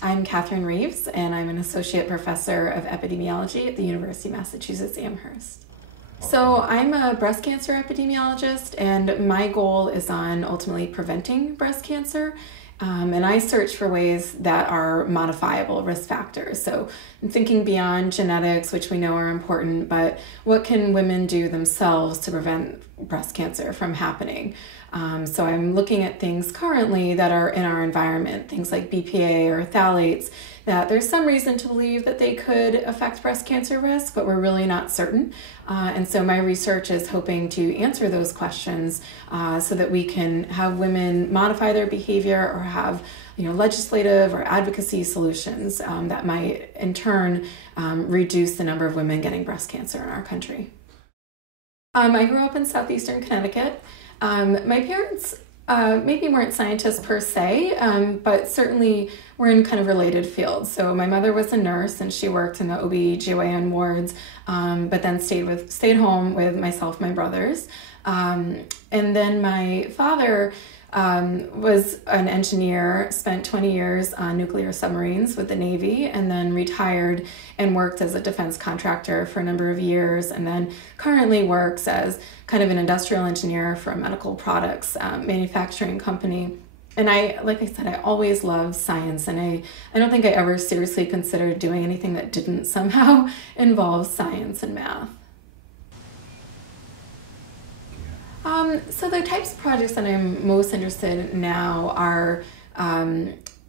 I'm Katherine Reeves, and I'm an associate professor of epidemiology at the University of Massachusetts Amherst. So I'm a breast cancer epidemiologist, and my goal is on ultimately preventing breast cancer. And I search for ways that are modifiable risk factors. So I'm thinking beyond genetics, which we know are important, but what can women do themselves to prevent breast cancer from happening? So I'm looking at things currently that are in our environment, things like BPA or phthalates, that there's some reason to believe that they could affect breast cancer risk, but we're really not certain. And so my research is hoping to answer those questions so that we can have women modify their behavior or have legislative or advocacy solutions that might in turn reduce the number of women getting breast cancer in our country. I grew up in southeastern Connecticut. My parents maybe weren't scientists per se, but certainly were in kind of related fields. So my mother was a nurse and she worked in the OB/GYN wards, but then stayed home with myself, my brothers. And then my father was an engineer, spent 20 years on nuclear submarines with the Navy, and then retired and worked as a defense contractor for a number of years, and then currently works as kind of an industrial engineer for a medical products manufacturing company. And like I said, I always loved science, and I don't think I ever seriously considered doing anything that didn't somehow involve science and math. So the types of projects that I'm most interested in now are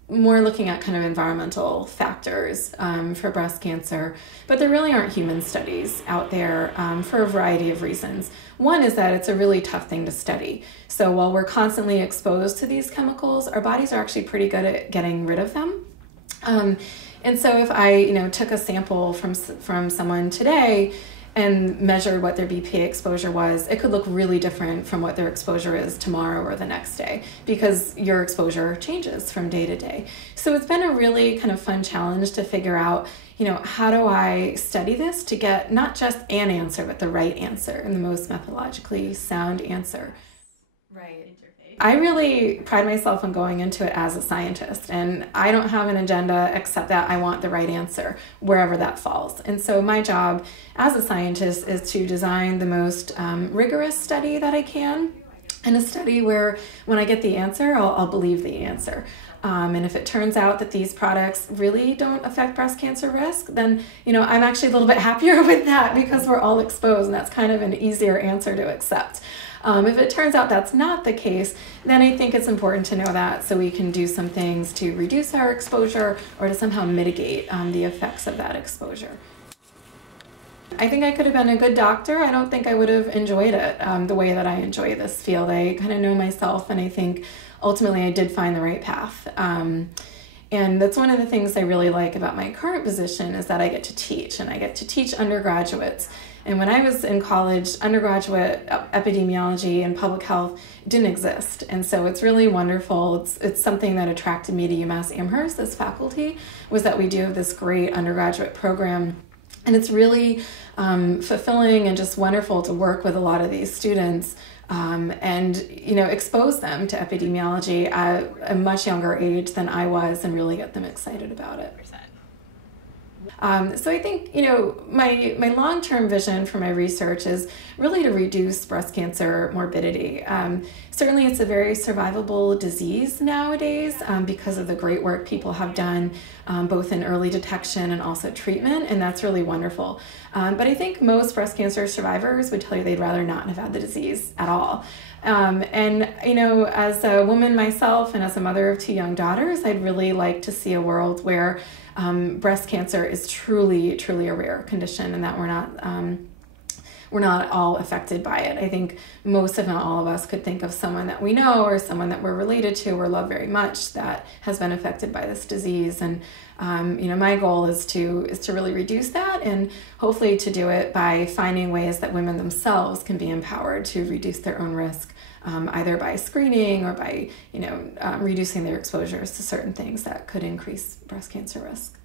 more looking at kind of environmental factors for breast cancer, but there really aren't human studies out there for a variety of reasons. One is that it's a really tough thing to study. So while we're constantly exposed to these chemicals, our bodies are actually pretty good at getting rid of them. And so if I took a sample from someone today and measured what their BPA exposure was, it could look really different from what their exposure is tomorrow or the next day, because your exposure changes from day to day. So it's been a really kind of fun challenge to figure out, how do I study this to get not just an answer, but the right answer and the most methodologically sound answer. Right. I really pride myself on going into it as a scientist, and I don't have an agenda except that I want the right answer wherever that falls. And so my job as a scientist is to design the most rigorous study that I can, and a study where when I get the answer, I'll believe the answer. And if it turns out that these products really don't affect breast cancer risk, then I'm actually a little bit happier with that, because we're all exposed, and that's kind of an easier answer to accept. If it turns out that's not the case, then I think it's important to know that, so we can do some things to reduce our exposure or to somehow mitigate the effects of that exposure. I think I could have been a good doctor. I don't think I would have enjoyed it the way that I enjoy this field. I kind of know myself, and I think ultimately I did find the right path. And that's one of the things I really like about my current position, is that I get to teach, and I get to teach undergraduates. And when I was in college, undergraduate epidemiology and public health didn't exist. And so it's really wonderful. It's something that attracted me to UMass Amherst as faculty, was that we do have this great undergraduate program. And it's really fulfilling and just wonderful to work with a lot of these students and expose them to epidemiology at a much younger age than I was, and really get them excited about it. So I think, my long-term vision for my research is really to reduce breast cancer morbidity. Certainly it's a very survivable disease nowadays because of the great work people have done both in early detection and also treatment, and that's really wonderful. But I think most breast cancer survivors would tell you they'd rather not have had the disease at all. As a woman myself and as a mother of 2 young daughters, I'd really like to see a world where breast cancer is truly, truly a rare condition, and that we're not all affected by it. I think most, if not all of us, could think of someone that we know or someone that we're related to or love very much that has been affected by this disease. And my goal is to really reduce that, and hopefully to do it by finding ways that women themselves can be empowered to reduce their own risk, either by screening or by reducing their exposures to certain things that could increase breast cancer risk.